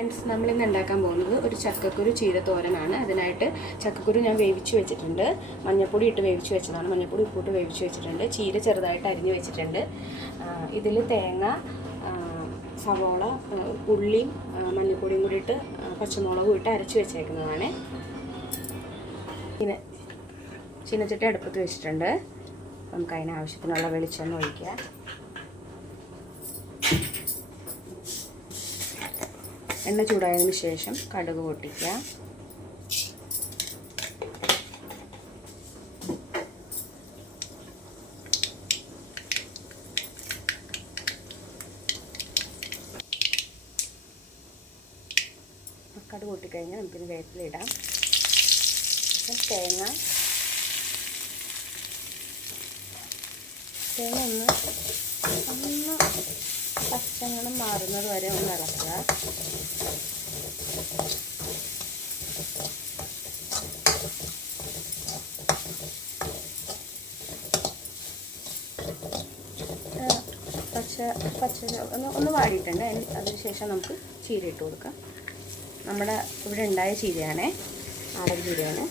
Friends, നമ്മളിന്ന് ഉണ്ടാക്കാൻ പോകുന്നത് ഒരു ചക്കക്കുരു ചീരത്തോരനാണ്. അതിനായിട്ട് ചക്കക്കുരു ഞാൻ വേവിച്ച് വെച്ചിട്ടുണ്ട്. മഞ്ഞൾപ്പൊടി ഇട്ട് വേവിച്ച് വെച്ചതാണ്. മഞ്ഞൾപ്പൊടി ഉപ്പിട്ട് വേവിച്ച് വെച്ചിട്ടുണ്ട്. ചീര ചെറുതായിട്ട് അരിഞ്ഞ് വെച്ചിട്ടുണ്ട്. ഇതിൽ തേങ്ങ, സവോള, ഉള്ളിയും മഞ്ഞൾപ്പൊടിയും കൂടി ഇട്ട് പച്ചമുളകും ഇട്ട് അരച്ച് വെച്ചേക്കുന്നതാണ്. പിന്നെ ചീനച്ചട്ടി അടുപ്പത്ത് വെച്ചിട്ടുണ്ട്. നമുക്ക് അതിന് ആവശ്യത്തിനുള്ള വെളിച്ചെണ്ണ ഒഴിക്കുക. എണ്ണ ചൂടായതിനു ശേഷം കടുക് പൊട്ടിക്കുക. കടുക് പൊട്ടിക്കഴിഞ്ഞാൽ നമുക്കിത് വേപ്പിലിടാം. തേങ്ങ ഒന്ന് പച്ചമണം മാറുന്നത് വരെ ഒന്ന് ഇളക്കുക. പച്ച ഒന്ന് വാടിയിട്ടുണ്ട്. അതിനുശേഷം നമുക്ക് ചീര ഇട്ട് കൊടുക്കാം. നമ്മുടെ ഇവിടെ ഉണ്ടായ ചീരയാണേ, നാടൻ ചീരയാണ്.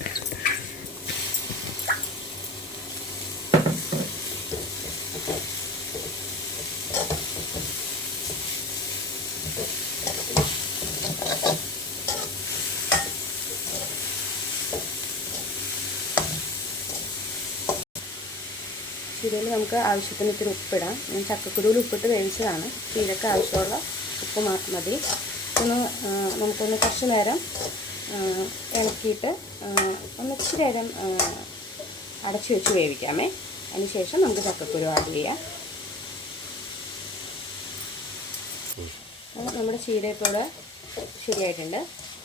ചീരയിൽ നമുക്ക് ആവശ്യത്തിന് ഇത്തിരി ഉപ്പിടാം. ഞാൻ ചക്കക്കുരുവിൽ ഉപ്പിട്ട് വേവിച്ചതാണ്. ചീരക്ക് ആവശ്യമുള്ള ഉപ്പ് മതി. നമുക്കൊന്ന് കുറച്ച് നേരം ഇളക്കിയിട്ട് ഇച്ചിരി നേരം അടച്ചു വെച്ച് വേവിക്കാമേ. അതിനുശേഷം നമുക്ക് ചക്കക്കുരു ആഡ് ചെയ്യാം. നമ്മുടെ ചീര ഇപ്പോൾ ശരിയായിട്ടുണ്ട്,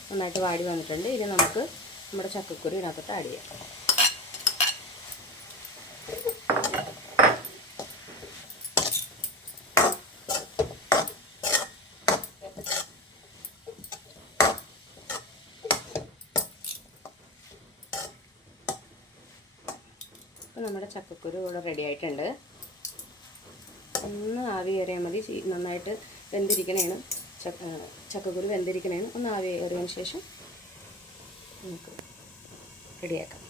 നന്നായിട്ട് വാടി വന്നിട്ടുണ്ട്. ഇനി നമുക്ക് നമ്മുടെ ചക്കക്കുരു ഇതിനകത്തോട്ട് ആഡ് ചെയ്യാം. അപ്പോൾ നമ്മുടെ ചക്കക്കുരു ഇവിടെ റെഡി ആയിട്ടുണ്ട്. ഒന്ന് ആവി കയറിയാൽ മതി. നന്നായിട്ട് വെന്തിരിക്കണേന്, ചക്കക്കുരു വെന്തിരിക്കണേന് ഒന്ന് ആവി കയറിയതിന് ശേഷം നമുക്ക് റെഡിയാക്കാം.